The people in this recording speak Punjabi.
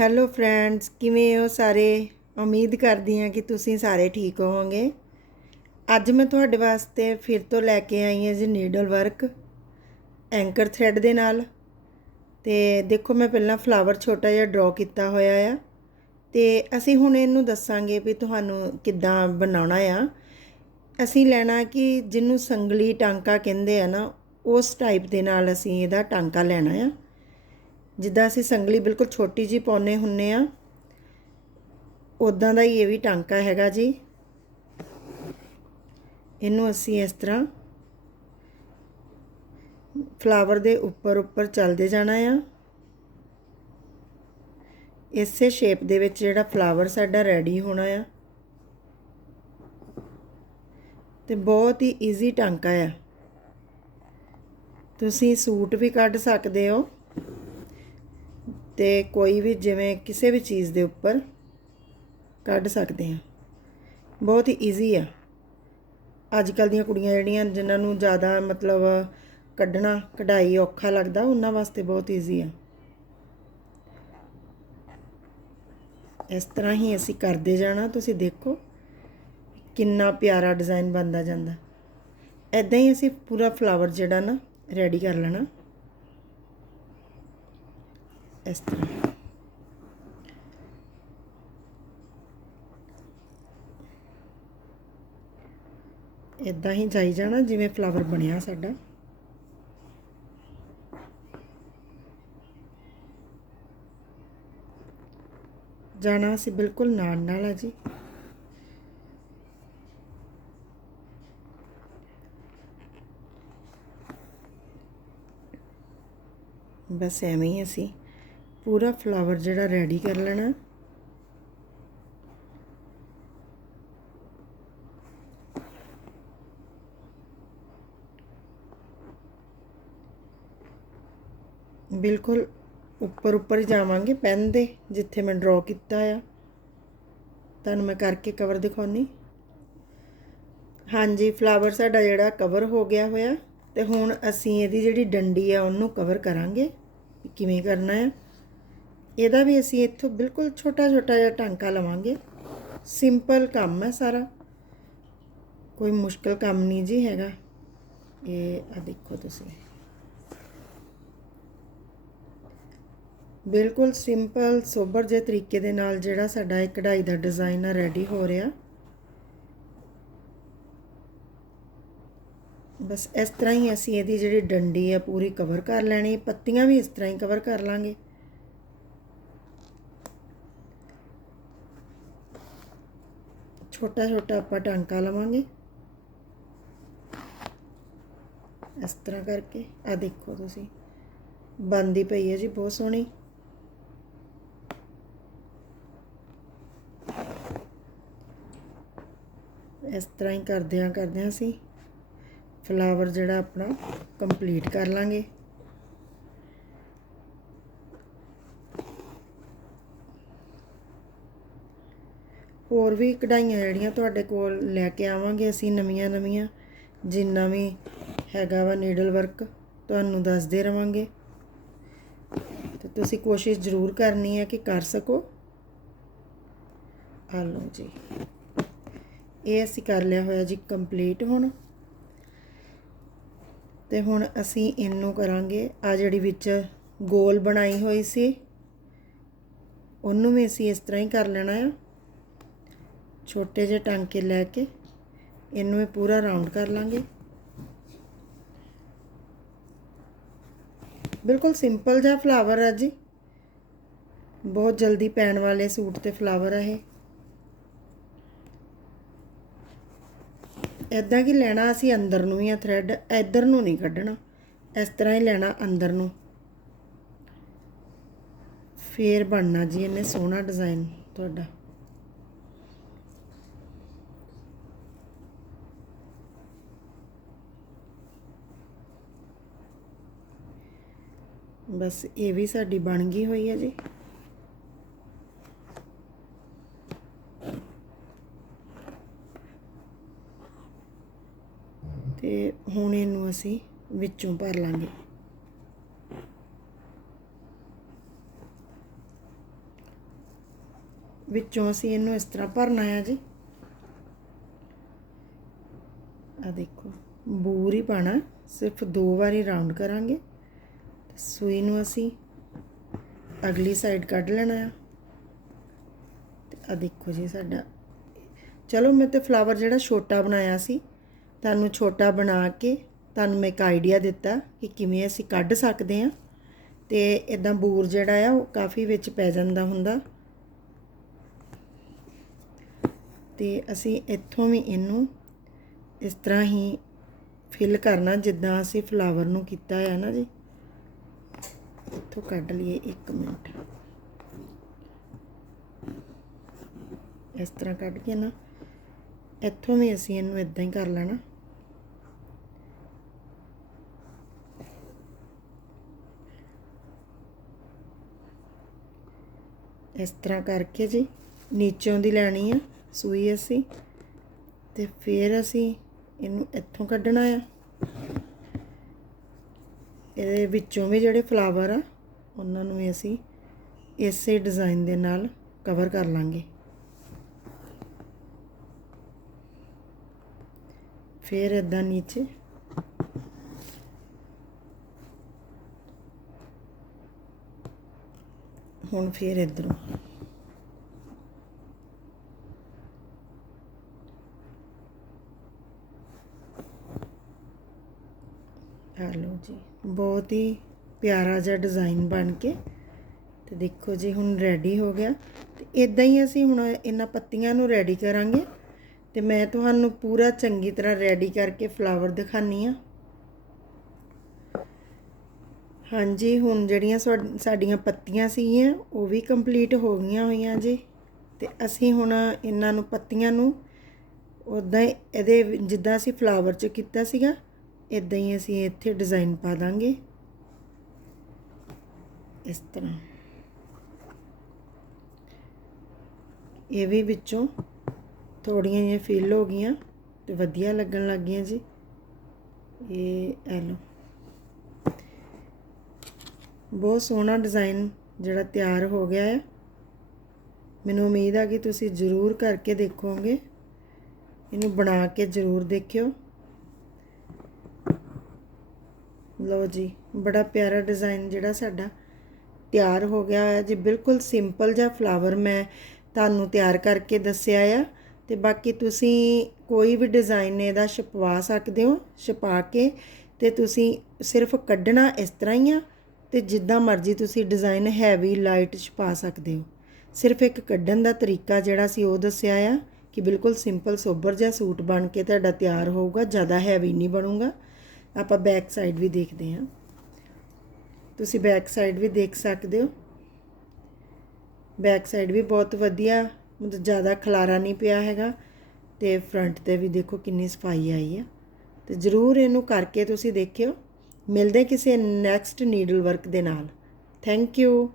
ਹੈਲੋ ਫਰੈਂਡਸ ਕਿਵੇਂ ਹੋ ਸਾਰੇ? ਉਮੀਦ ਕਰਦੀ ਹਾਂ ਕਿ ਤੁਸੀਂ ਸਾਰੇ ਠੀਕ ਹੋਵੋਗੇ। ਅੱਜ ਮੈਂ ਤੁਹਾਡੇ ਵਾਸਤੇ ਫਿਰ ਤੋਂ ਲੈ ਕੇ ਆਈ ਹਾਂ ਜੀ ਨੀਡਲ ਵਰਕ ਐਂਕਰ ਥ੍ਰੈਡ ਦੇ ਨਾਲ। ਤੇ ਦੇਖੋ ਮੈਂ ਪਹਿਲਾਂ ਫਲਾਵਰ ਛੋਟਾ ਜਿਹਾ ਡਰਾ ਕੀਤਾ ਹੋਇਆ ਆ। ਤੇ ਅਸੀਂ ਹੁਣ ਇਹਨੂੰ ਦੱਸਾਂਗੇ ਵੀ ਤੁਹਾਨੂੰ ਕਿੱਦਾਂ ਬਣਾਉਣਾ ਆ। ਅਸੀਂ ਲੈਣਾ ਕਿ ਜਿਹਨੂੰ ਸੰਗਲੀ ਟਾਂਕਾ ਕਹਿੰਦੇ ਆ ਨਾ, ਉਸ ਟਾਈਪ ਦੇ ਨਾਲ ਅਸੀਂ ਇਹਦਾ ਟਾਂਕਾ ਲੈਣਾ ਆ। ਜਿੱਦਾਂ ਅਸੀਂ ਸੰਗਲੀ ਬਿਲਕੁਲ ਛੋਟੀ ਜੀ ਪਾਉਨੇ ਹੁੰਨੇ ਆ ਉਦਾਂ ਦਾ ਹੀ ਇਹ ਵੀ ਟਾਂਕਾ ਹੈਗਾ ਜੀ। ਇਹਨੂੰ ਅਸੀਂ ਇਸ ਤਰ੍ਹਾਂ ਫਲਾਵਰ ਦੇ ਉੱਪਰ ਉੱਪਰ ਚੱਲਦੇ ਜਾਣਾ ਆ। ਇਸੇ ਸ਼ੇਪ ਦੇ ਵਿੱਚ ਜਿਹੜਾ ਫਲਾਵਰ ਸਾਡਾ ਰੈਡੀ ਹੋਣਾ ਆ। ਤੇ ਬਹੁਤ ਹੀ ਈਜ਼ੀ ਟਾਂਕਾ ਆ। ਤੁਸੀਂ ਸੂਟ ਵੀ ਕੱਢ ਸਕਦੇ ਹੋ। ਤੇ ਕੋਈ ਵੀ ਜਿਵੇਂ ਕਿਸੇ ਵੀ ਚੀਜ਼ ਦੇ ਉੱਪਰ ਕੱਢ ਸਕਦੇ ਆ ਬਹੁਤ ਹੀ ਈਜ਼ੀ ਆ। ਅੱਜ ਕੱਲ ਦੀਆਂ ਕੁੜੀਆਂ ਜਿਹੜੀਆਂ, ਜਿਨ੍ਹਾਂ ਨੂੰ ਜ਼ਿਆਦਾ ਮਤਲਬ ਕੱਢਣਾ, ਕਢਾਈ ਔਖਾ ਲੱਗਦਾ, ਉਹਨਾਂ ਵਾਸਤੇ ਬਹੁਤ ਈਜ਼ੀ ਆ। ਇਸ ਤਰ੍ਹਾਂ ਹੀ ਅਸੀਂ ਕਰਦੇ ਜਾਣਾ, ਤੁਸੀਂ ਦੇਖੋ ਕਿੰਨਾ ਪਿਆਰਾ ਡਿਜ਼ਾਈਨ ਬਣਦਾ ਜਾਂਦਾ। ਐਦਾਂ ਹੀ ਅਸੀਂ ਪੂਰਾ ਫਲਾਵਰ ਜਿਹੜਾ ਨਾ ਰੈਡੀ ਕਰ ਲੈਣਾ। ਇਸ ਤਰ੍ਹਾਂ ਇਦਾਂ ਹੀ ਜਾਈ ਜਾਣਾ, ਜਿਵੇਂ ਫਲਾਵਰ ਬਣਿਆ ਸਾਡਾ। ਜਾਣਾ ਅਸੀਂ ਬਿਲਕੁਲ ਨਾਲ ਨਾਲ ਆ ਜੀ। ਬਸ ਐਵੇਂ ਹੀ ਅਸੀਂ। ਪੂਰਾ ਫਲਾਵਰ ਜਿਹੜਾ ਰੈਡੀ ਕਰ ਲੈਣਾ। ਬਿਲਕੁਲ ਉੱਪਰ ਉੱਪਰ ਹੀ ਜਾਵਾਂਗੇ ਪੈਨ ਦੇ, ਜਿੱਥੇ ਮੈਂ ਡਰਾ ਕੀਤਾ ਆ। ਤੁਹਾਨੂੰ ਮੈਂ ਕਰਕੇ ਕਵਰ ਦਿਖਾਉਣੀ। ਹਾਂਜੀ ਫਲਾਵਰ ਸਾਡਾ ਜਿਹੜਾ ਕਵਰ ਹੋ ਗਿਆ ਹੋਇਆ। ਤੇ ਹੁਣ ਅਸੀਂ ਇਹਦੀ ਜਿਹੜੀ ਡੰਡੀ ਆ, ਉਹਨੂੰ ਕਵਰ ਕਰਾਂਗੇ ਕਿਵੇਂ ਕਰਨਾ ਹੈ ਇਹਦਾ ਵੀ ਅਸੀਂ ਇੱਥੋਂ ਬਿਲਕੁਲ ਛੋਟਾ ਛੋਟਾ ਜਿਹਾ ਟਾਂਕਾ ਲਵਾਂਗੇ। ਸਿੰਪਲ ਕੰਮ ਹੈ ਸਾਰਾ। ਕੋਈ ਮੁਸ਼ਕਲ ਕੰਮ ਨਹੀਂ ਜੀ ਹੈਗਾ। ਇਹ ਆ ਦੇਖੋ ਤੁਸੀਂ। ਬਿਲਕੁਲ ਸਿੰਪਲ ਸੋਬਰ ਜਿਹੇ ਤਰੀਕੇ ਦੇ ਨਾਲ ਜਿਹੜਾ ਸਾਡਾ ਇਹ ਕਢਾਈ ਦਾ ਡਿਜ਼ਾਈਨ ਆ ਰੈਡੀ ਹੋ ਰਿਹਾ। ਬਸ ਇਸ ਤਰ੍ਹਾਂ ਹੀ ਅਸੀਂ ਇਹਦੀ ਜਿਹੜੀ ਡੰਡੀ ਆ, ਪੂਰੀ ਕਵਰ ਕਰ ਲੈਣੀ। ਪੱਤੀਆਂ ਵੀ ਇਸ ਤਰ੍ਹਾਂ ਹੀ ਕਵਰ ਕਰ ਲਾਂਗੇ। ਛੋਟਾ ਛੋਟਾ ਆਪਾਂ ਟਾਂਕਾ ਲਵਾਂਗੇ। ਇਸ ਤਰ੍ਹਾਂ ਕਰਕੇ। ਆ ਦੇਖੋ ਤੁਸੀਂ। ਬੰਦੀ ਪਈ ਹੈ ਜੀ, ਬਹੁਤ ਸੋਹਣੀ। ਇਸ ਤਰ੍ਹਾਂ ਹੀ ਕਰਦਿਆਂ ਕਰਦਿਆਂ ਅਸੀਂ ਫਲਾਵਰ ਜਿਹੜਾ ਆਪਣਾ ਕੰਪਲੀਟ ਕਰ ਲਾਂਗੇ। ਹੋਰ ਵੀ ਕਢਾਈਆਂ ਜਿਹੜੀਆਂ ਤੁਹਾਡੇ ਕੋਲ ਲੈ ਕੇ ਆਵਾਂਗੇ, ਅਸੀਂ ਨਵੀਆਂ ਨਵੀਆਂ, ਜਿੰਨਾ ਵੀ ਹੈਗਾ ਵਾ ਨੀਡਲ ਵਰਕ ਤੁਹਾਨੂੰ ਦੱਸਦੇ ਰਵਾਂਗੇ। ਤੇ ਤੁਸੀਂ ਕੋਸ਼ਿਸ਼ ਜ਼ਰੂਰ ਕਰਨੀ ਹੈ ਕਿ ਕਰ ਸਕੋ। ਆ ਲਓ ਜੀ। ਇਹ ਅਸੀਂ ਕਰ ਲਿਆ ਹੋਇਆ ਜੀ ਕੰਪਲੀਟ ਹੁਣ। ਤੇ ਹੁਣ ਅਸੀਂ ਇਹਨੂੰ ਕਰਾਂਗੇ, ਆ ਜਿਹੜੀ ਵਿੱਚ ਗੋਲ ਬਣਾਈ ਹੋਈ ਸੀ, ਉਹਨੂੰ ਵੀ ਅਸੀਂ ਇਸ ਤਰ੍ਹਾਂ ਹੀ ਕਰ ਲੈਣਾ ਆ। ਛੋਟੇ ਜਿਹੇ ਟਾਂਕੇ ਲੈ ਕੇ ਇਹਨੂੰ ਇਹ ਪੂਰਾ ਰਾਉਂਡ ਕਰ ਲਾਂਗੇ। ਬਿਲਕੁਲ ਸਿੰਪਲ ਜਿਹਾ ਫਲਾਵਰ ਹੈ ਜੀ। ਬਹੁਤ ਜਲਦੀ ਪੈਣ ਵਾਲੇ ਸੂਟ ਤੇ ਫਲਾਵਰ ਹੈ ਇਹ। ਇਦਾਂ ਕਿ ਲੈਣਾ ਅਸੀਂ ਅੰਦਰ ਨੂੰ ਹੀ ਆ ਥ੍ਰੈਡ ਇੱਧਰ ਨੂੰ ਨਹੀਂ ਕੱਢਣਾ। ਇਸ ਤਰ੍ਹਾਂ ਹੀ ਲੈਣਾ ਅੰਦਰ ਨੂੰ। ਫੇਰ ਬਣਨਾ ਜੀ ਇਹਨੇ ਸੋਹਣਾ ਡਿਜ਼ਾਈਨ ਤੁਹਾਡਾ। ਬਸ ਇਹ ਵੀ ਸਾਡੀ ਬਣ ਗਈ ਹੋਈ ਹੈ ਜੀ। ਤੇ ਹੁਣ ਇਹਨੂੰ ਅਸੀਂ ਵਿੱਚੋਂ ਭਰ ਲਾਂਗੇ। ਵਿੱਚੋਂ ਅਸੀਂ ਇਹਨੂੰ ਇਸ ਤਰ੍ਹਾਂ ਭਰਨਾ ਆ ਜੀ। ਆ ਦੇਖੋ, ਬੂਰ ਹੀ ਪਾਣਾ, ਸਿਰਫ ਦੋ ਵਾਰੀ ਰਾਉਂਡ ਕਰਾਂਗੇ। ਸੂਈ ਨੂੰ ਅਸੀਂ ਅਗਲੀ ਸਾਈਡ ਕੱਢ ਲੈਣਾ ਆ। ਤੇ ਆ ਦੇਖੋ ਜੀ ਸਾਡਾ। ਚਲੋ, ਮੈਂ ਤੇ ਫਲਾਵਰ ਜਿਹੜਾ ਛੋਟਾ ਬਣਾਇਆ ਸੀ, ਤੁਹਾਨੂੰ ਛੋਟਾ ਬਣਾ ਕੇ ਤੁਹਾਨੂੰ ਮੈਂ ਇੱਕ ਆਈਡੀਆ ਦਿੱਤਾ ਕਿ ਕਿਵੇਂ ਅਸੀਂ ਕੱਢ ਸਕਦੇ ਹਾਂ। ਤੇ ਇਦਾਂ ਬੂਰ ਜਿਹੜਾ ਆ, ਉਹ ਕਾਫੀ ਵਿੱਚ ਪੈ ਜਾਂਦਾ ਹੁੰਦਾ। ਤੇ ਅਸੀਂ ਇੱਥੋਂ ਵੀ ਇਹਨੂੰ ਇਸ ਤਰ੍ਹਾਂ ਹੀ ਫਿਲ ਕਰਨਾ, ਜਿੱਦਾਂ ਅਸੀਂ ਫਲਾਵਰ ਨੂੰ ਕੀਤਾ ਹੈ ਨਾ ਜੀ। ਇੱਥੋਂ ਕੱਢ ਲਈਏ 1 ਮਿੰਟ। ਇਸ ਤਰ੍ਹਾਂ ਕੱਢ ਕੇ ਨਾ, ਇੱਥੋਂ ਵੀ ਅਸੀਂ ਇਹਨੂੰ ਇਦਾਂ ਹੀ ਕਰ ਲੈਣਾ। ਇਸ ਤਰ੍ਹਾਂ ਕਰਕੇ ਜੀ, ਨੀਚੋਂ ਦੀ ਲੈਣੀ ਆ ਸੂਈ ਅਸੀਂ, ਤੇ ਫਿਰ ਅਸੀਂ ਇਹਨੂੰ ਇੱਥੋਂ ਕੱਢਣਾ ਆ। ਇਹਦੇ ਵਿੱਚੋਂ ਵੀ ਜਿਹੜੇ ਫਲਾਵਰ ਆ, ਉਹਨਾਂ ਨੂੰ ਵੀ ਅਸੀਂ ਇਸੇ ਡਿਜ਼ਾਈਨ ਦੇ ਨਾਲ ਕਵਰ ਕਰ ਲਾਂਗੇ। ਫਿਰ ਇਦਾਂ ਨੀਚੇ ਹੁਣ ਫਿਰ ਇਧਰੋਂ। ਆ ਲਓ ਜੀ। ਬਹੁਤ ਹੀ ਪਿਆਰਾ ਜਿਹਾ ਡਿਜ਼ਾਈਨ ਬਣ ਕੇ। ਤੇ ਦੇਖੋ ਜੀ, ਹੁਣ ਰੈਡੀ ਹੋ ਗਿਆ। ਤੇ ਇਦਾਂ ਹੀ ਅਸੀਂ ਹੁਣ ਇਹਨਾਂ ਪੱਤੀਆਂ ਨੂੰ ਰੈਡੀ ਕਰਾਂਗੇ। ਤੇ ਮੈਂ ਤੁਹਾਨੂੰ ਪੂਰਾ ਚੰਗੀ ਤਰ੍ਹਾਂ ਰੈਡੀ ਕਰਕੇ ਫਲਾਵਰ ਦਿਖਾਨੀ ਆ। ਹਾਂਜੀ, ਹੁਣ ਜਿਹੜੀਆਂ ਸਾਡੀਆਂ ਪੱਤੀਆਂ ਸੀਗੀਆਂ, ਉਹ ਵੀ ਕੰਪਲੀਟ ਹੋ ਗਈਆਂ ਹੋਈਆਂ ਜੀ। ਤੇ ਅਸੀਂ ਹੁਣ ਇਹਨਾਂ ਨੂੰ, ਪੱਤੀਆਂ ਨੂੰ ਉਦਾਂ ਹੀ ਇਹਦੇ ਜਿੱਦਾਂ ਅਸੀਂ ਫਲਾਵਰ 'ਚ ਕੀਤਾ ਸੀਗਾ ਇਦਾਂ ਹੀ ਅਸੀਂ ਇੱਥੇ ਡਿਜ਼ਾਈਨ ਪਾ ਦਾਂਗੇ। ਇਸ ਤਰ੍ਹਾਂ। ਇਹ ਵੀ ਵਿੱਚੋਂ ਥੋੜੀਆਂ ਜਿਹੀਆਂ ਫੀਲ ਹੋ ਗਈਆਂ ਤੇ ਵਧੀਆ ਲੱਗਣ ਲੱਗ ਗਈਆਂ ਜੀ। ਇਹ ਐ ਲੋ ਬਹੁਤ ਸੋਹਣਾ ਡਿਜ਼ਾਈਨ ਜਿਹੜਾ ਤਿਆਰ ਹੋ ਗਿਆ ਹੈ ਮੈਨੂੰ ਉਮੀਦ ਆ ਕਿ ਤੁਸੀਂ ਜ਼ਰੂਰ ਕਰਕੇ ਦੇਖੋਗੇ। ਇਹਨੂੰ ਬਣਾ ਕੇ ਜ਼ਰੂਰ ਦੇਖਿਓ। ਲਓ ਜੀ, ਬੜਾ ਪਿਆਰਾ ਡਿਜ਼ਾਈਨ ਜਿਹੜਾ ਸਾਡਾ ਤਿਆਰ ਹੋ ਗਿਆ ਹੈ ਜੀ। ਬਿਲਕੁਲ ਸਿੰਪਲ ਜਿਹਾ ਫਲਾਵਰ ਮੈਂ ਤੁਹਾਨੂੰ ਤਿਆਰ ਕਰਕੇ ਦੱਸਿਆ ਆ। ਤੇ ਬਾਕੀ ਤੁਸੀਂ ਕੋਈ ਵੀ ਡਿਜ਼ਾਈਨ ਇਹਦਾ ਛਪਵਾ ਸਕਦੇ ਹੋ, ਛਪਾ ਕੇ ਤੇ ਤੁਸੀਂ ਸਿਰਫ ਕੱਢਣਾ ਇਸ ਤਰ੍ਹਾਂ ਹੀ ਆ ਤੇ ਜਿੱਦਾਂ ਮਰਜ਼ੀ ਤੁਸੀਂ ਡਿਜ਼ਾਈਨ ਹੈਵੀ ਲਾਈਟ ਛਪਾ ਸਕਦੇ ਹੋ। ਸਿਰਫ ਇੱਕ ਕੱਢਣ ਦਾ ਤਰੀਕਾ ਜਿਹੜਾ ਸੀ ਉਹ ਦੱਸਿਆ ਆ ਕਿ ਬਿਲਕੁਲ ਸਿੰਪਲ ਸੋਬਰ ਜਿਹਾ ਸੂਟ ਬਣ ਕੇ ਤੁਹਾਡਾ ਤਿਆਰ ਹੋਊਗਾ, ਜ਼ਿਆਦਾ ਹੈਵੀ ਨਹੀਂ ਬਣੂਗਾ। ਆਪਾਂ ਬੈਕ ਸਾਈਡ ਵੀ ਦੇਖਦੇ ਹਾਂ। ਤੁਸੀਂ ਬੈਕ ਸਾਈਡ ਵੀ ਦੇਖ ਸਕਦੇ ਹੋ। ਬੈਕ ਸਾਈਡ ਵੀ ਬਹੁਤ ਵਧੀਆ, ਮਤਲਬ ਜ਼ਿਆਦਾ ਖਲਾਰਾ ਨਹੀਂ ਪਿਆ ਹੈਗਾ ਤੇ ਫਰੰਟ ਤੇ ਵੀ ਦੇਖੋ ਕਿੰਨੀ ਸਫ਼ਾਈ ਆਈ ਆ। ਤੇ ਜ਼ਰੂਰ ਇਹਨੂੰ ਕਰਕੇ ਤੁਸੀਂ ਦੇਖਿਓ। ਮਿਲਦੇ ਕਿਸੇ ਨੈਕਸਟ ਨੀਡਲ ਵਰਕ ਦੇ ਨਾਲ। Thank you